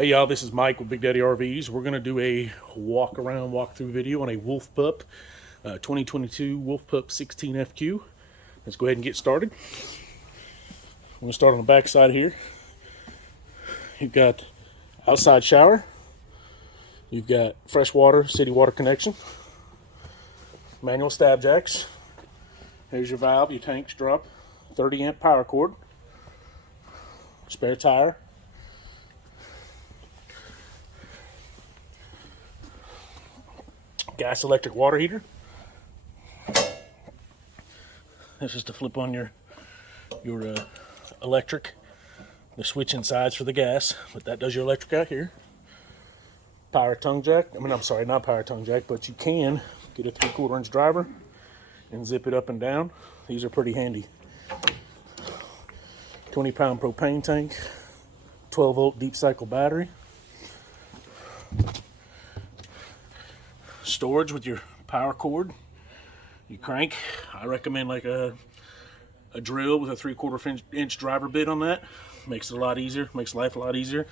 Hey y'all, this is Mike with Big Daddy RVs. We're going to do a walk-through video on a Wolf PUP 2022 Wolf PUP 16FQ. Let's go ahead and get started. I'm going to start on the back side here. You've got outside shower. You've got fresh water, city water connection. Manual stab jacks. Here's your valve, your tanks drop. 30 amp power cord. Spare tire. Gas electric water heater. This is to flip on your electric. The switch inside's for the gas, but that does your electric out here. Power tongue jack. I'm sorry, not power tongue jack, but you can get a 3/4 inch driver and zip it up and down. These are pretty handy. 20-pound propane tank, 12-volt deep cycle battery. Storage with your power cord, your crank. I recommend like a drill with a 3/4 inch driver bit on that. Makes it a lot easier, makes life a lot easier.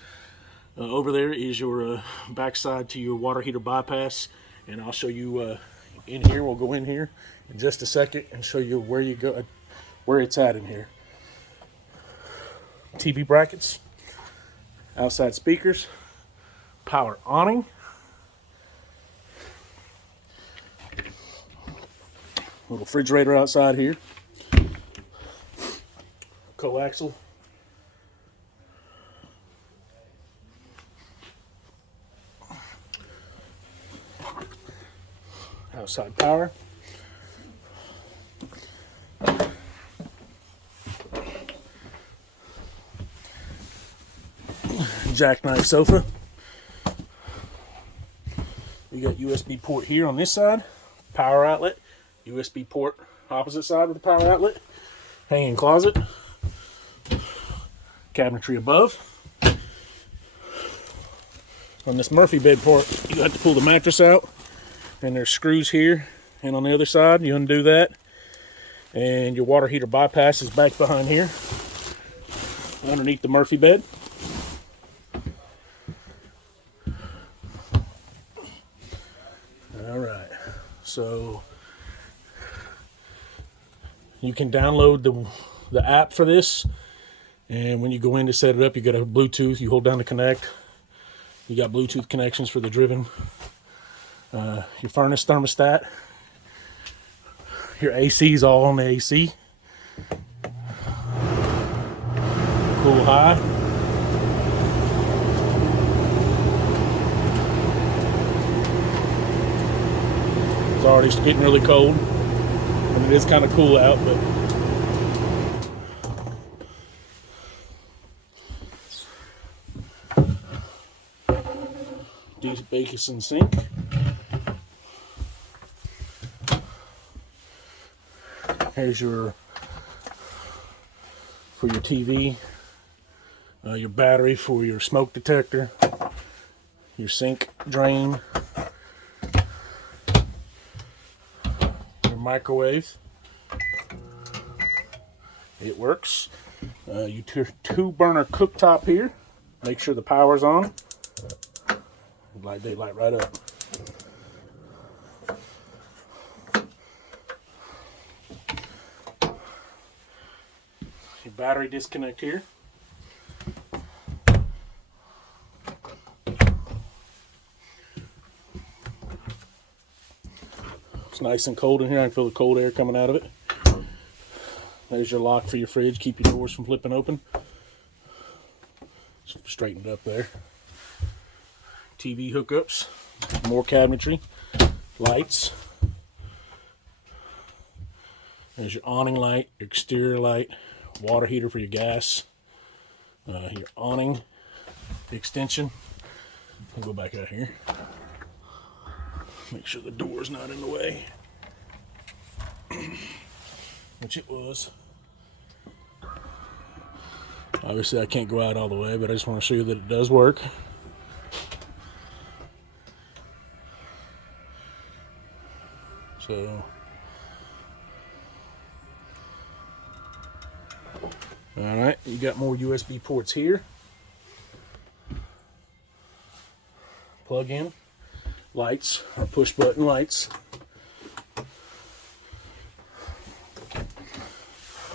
Over there is your backside to your water heater bypass, and I'll show you in here. We'll go in here in just a second and show you where it's at in here. TV brackets, outside speakers, power awning. Little refrigerator outside here. Coaxial. Outside power. Jackknife sofa. You got USB port here on this side. Power outlet. USB port opposite side with the power outlet. Hanging closet. Cabinetry above. On this Murphy bed part, you have to pull the mattress out, and there's screws here and on the other side. You undo that, and your water heater bypass is back behind here underneath the Murphy bed. All right, so you can download the app for this, and when you go in to set it up, you got a Bluetooth. You hold down to connect. You got Bluetooth connections for the driven. Your furnace thermostat. Your AC is all on the AC. Cool high. It's already getting really cold. I mean, it is kind of cool out, but deep basin sink. Here's for your TV, your battery for your smoke detector, your sink drain, your microwave. It works. Your two burner cooktop here. Make sure the power's on. They light right up. Your battery disconnect here. It's nice and cold in here. I can feel the cold air coming out of it. There's your lock for your fridge. Keep your doors from flipping open. Straightened up there. TV hookups, more cabinetry, lights. There's your awning light, your exterior light, water heater for your gas, your awning extension. I'll go back out here. Make sure the door's not in the way, which it was. Obviously I can't go out all the way, but I just want to show you that it does work. So, all right, you got more USB ports here. plug-in lights, or push button lights.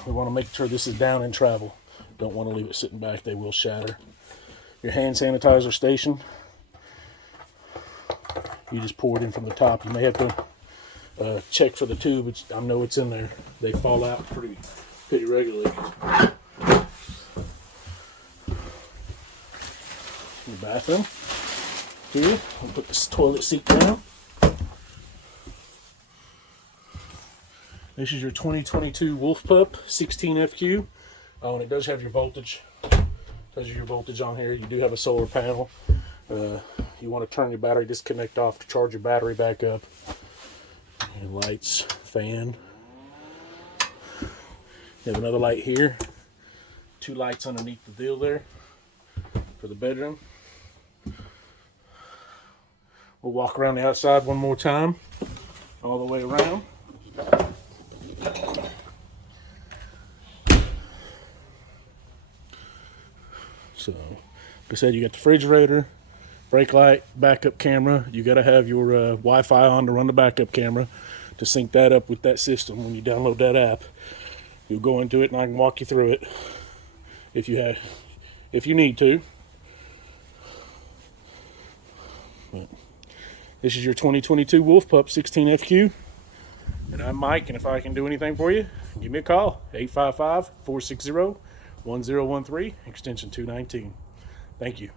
We want to make sure this is down and travel. Don't want to leave it sitting back, they will shatter. Your hand sanitizer station, you just pour it in from the top. You may have to check for the tube. I know it's in there. They fall out pretty regularly. The bathroom here, I'll put this toilet seat down. This is your 2022 Wolf PUP 16 FQ. Oh, and it does have your voltage. Tells you your voltage on here. You do have a solar panel. You want to turn your battery disconnect off to charge your battery back up. And lights, fan. You have another light here. 2 lights underneath the deal there for the bedroom. We'll walk around the outside one more time, all the way around. So, like I said, you got the refrigerator, brake light, backup camera. You got to have your Wi-Fi on to run the backup camera to sync that up with that system. When you download that app, you'll go into it and I can walk you through it if you need to. But this is your 2022 Wolf PUP 16 FQ, and I'm Mike. And if I can do anything for you, give me a call. 855-460-1013, extension 219. Thank you.